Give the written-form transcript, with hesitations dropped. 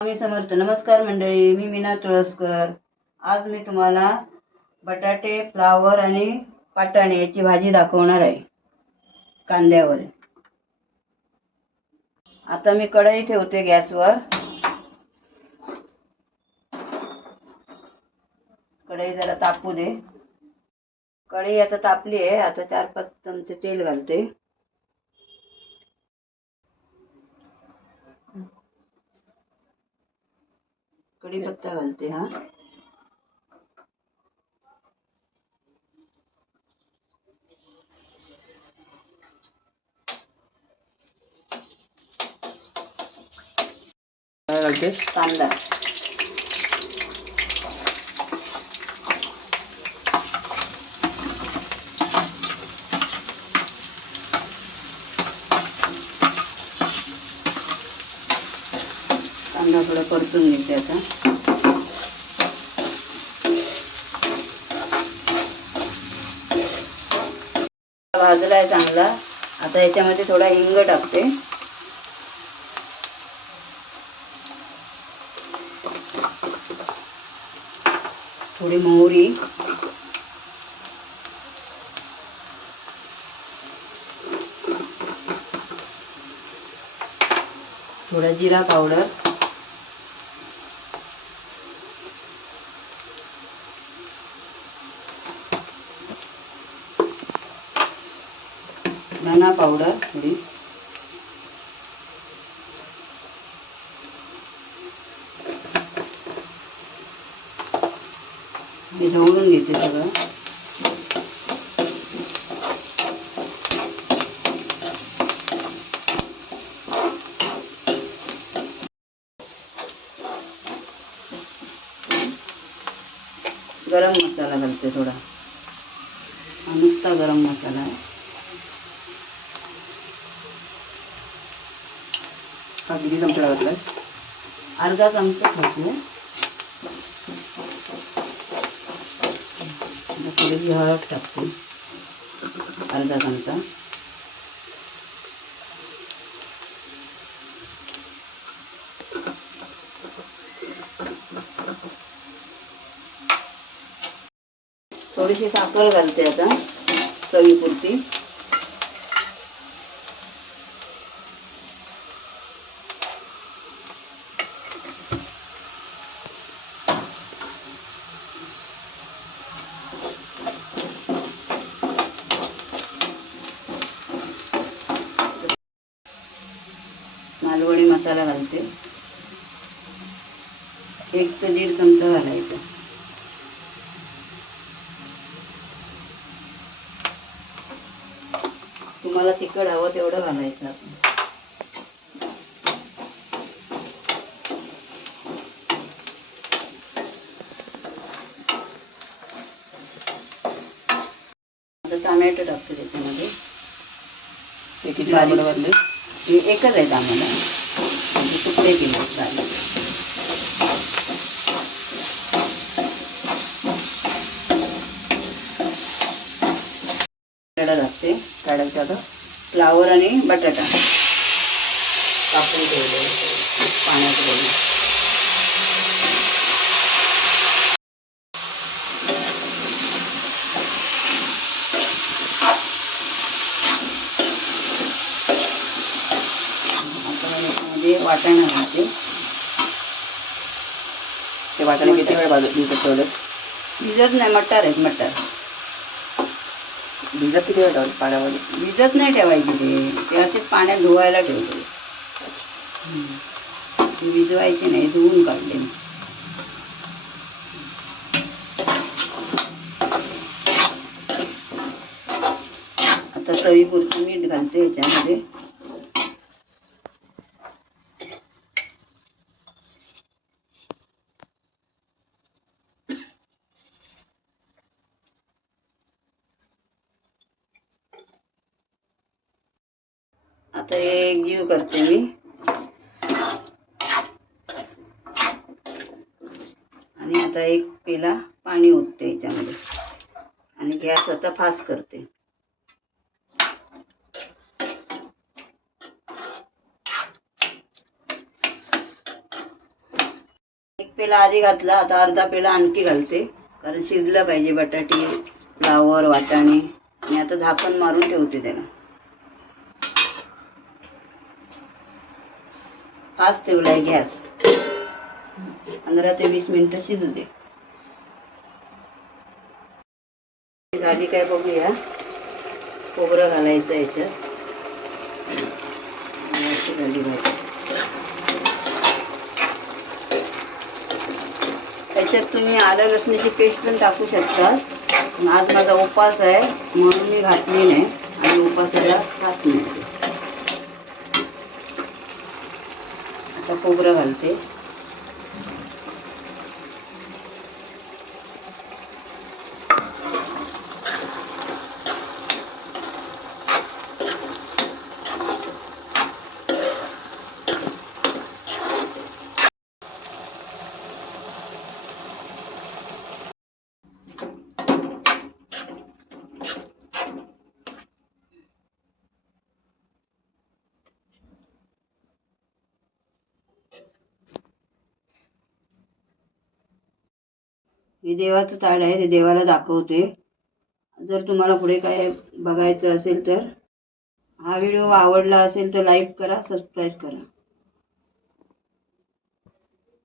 स्वामी समर्थ. नमस्कार मंडळी, मी मीना तुळसकर. आज मी तुम्हाला बटाटे, फ्लावर आणि वाटाणे याची भाजी दाखवणार आहे कांद्यावर. आता मी कढई ठेवते गॅसवर. कढई जरा तापू दे. कढई आता तापली आहे. आता 4-5 चमचे तेल घालते. कढीपत्ता घालते. घालते कांदा, कांदा थोडा परतून घेते. आता भाजलाय चांगला. आता याच्यामध्ये थोडा हिंग टाकते. थोडी मोहरी, थोडा जिरा पावडर, धना पावडर थोडी, हे ढवळून घेते सगळं. गरम मसाला घालते थोडा. हा नुसता गरम मसाला आहे. किती चमचा घातलाय? अर्धा चमचा घातले. थोडीशी हळद टाकते, अर्धा चमचा. थोडीशी साखर घालते आता चवीपुरती. मालवणी मसाला घालते. 1 ते 1.5 चमचा घालायचा. तुम्हाला तिखट हवं तेवढं घालायचं. आता टोमॅटो टाकते त्याच्यामध्ये. हे किती टोमॅटो घातले? एकच आहेत आम्हाला, तुकडे केले चालेल. लागते. काढायचं आता. फ्लावर आणि बटाटा कापून ठेवले पाण्यात घालून. आता याच्यामध्ये वाटाणा घालते. ते वाटाणे किती वेळ भिजत ठेवले? भिजत नाही, मटार आहेत. मटार भिजत किती वेळ ठेवले पाण्यामध्ये? भिजत नाही ठेवायची. ते असेच पाण्यात धुवायला ठेवले. भिजवायचे नाही, धुवून काढले. आता चवीपुरती मीठ घालते याच्यामध्ये. आता हे एकजीव करते मी. आणि आता 1 पेला पाणी ओतते याच्यामध्ये आणि गॅस आता फास्ट करते. पेला आधी घातला, आता अर्धा पेला आणखी घालते, कारण शिजलं पाहिजे बटाटे, फ्लावर, वाटाणे. आणि आता झाकण मारून ठेवते त्याला. फास्ट ठेवलाय गॅस. 15 ते 20 मिनिटं शिजू दे. झाली काय बघूया. खोबरं घालायचं याच्यात. अशी झाली भाजी. त्याच्यात तुम्ही आलं लसणाची पेस्ट पण टाकू शकता. पण आज माझा उपवास आहे म्हणून मी घातली नाही आणि उपवासाला खात नाही. आता खोबरं घालते. हे देवाचं ताट आहे, ते देवाला दाखवते. जर तुम्हाला पुढे काय बघायचं असेल तर, हा व्हिडिओ आवडला असेल तर लाईक करा, सबस्क्राईब करा.